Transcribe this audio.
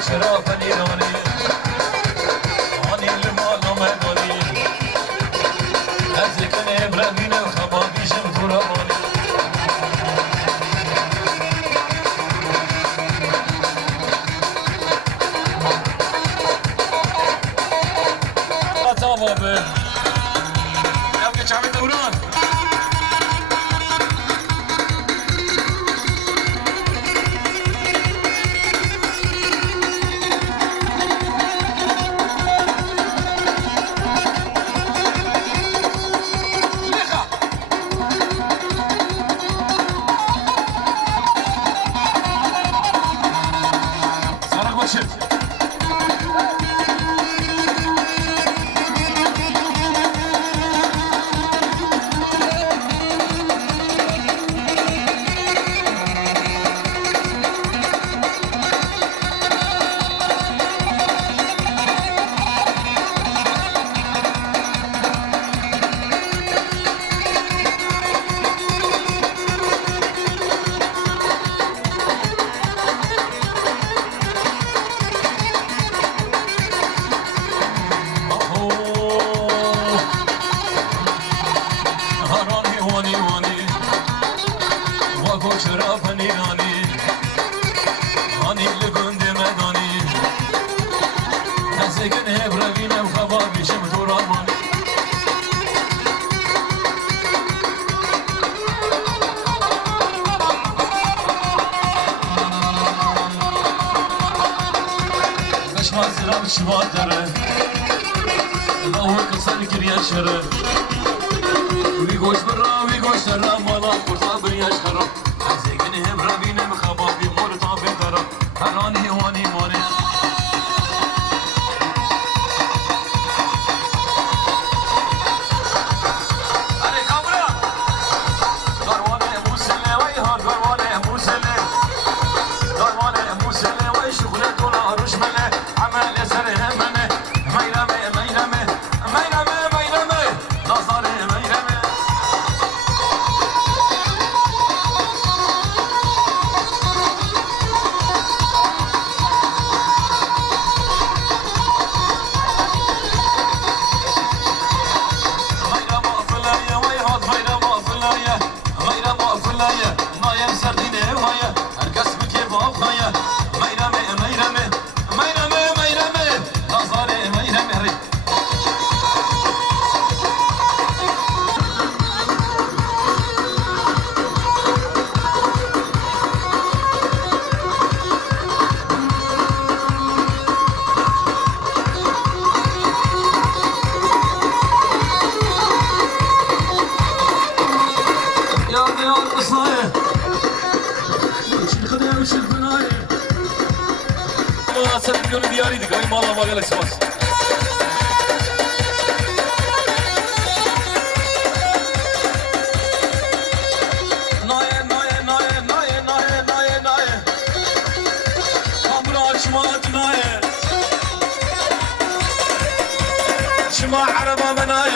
شرافة نيراني أني المال مداني أزكن إبراهيم وخبابي شمتوراني طابة يا شعبي دوران شبادره ضوء كسر كريا شر ويقوش برا ويقوش ترى مالا فرصة بريا شر زين هم ربينا مخبابي مرتا في درا هراني واني ماني علي كاميرا دروانه موسله ويهار دروانه موسله دروانه موسله وي شغله دولا رشمله عمل سره منه ميرمه ميرمه ميرمه ميرمه نظره ميرمه ميرمه فلايه ويهاد ميرمه فلايه ميرمه فلايه ما ينسر دينه وهايه الكس بكيف وخايه ميرمه ميرمه ميرمه ميرمه نظره ميرمه يا ديار قصايه وش الخدمه وش البنايه والله 7 مليون دياري دقاي مالله ما قالك سواس نايه نايه نايه نايه نايه نايه نايه كاميرا شمات نايه شما عربه منايه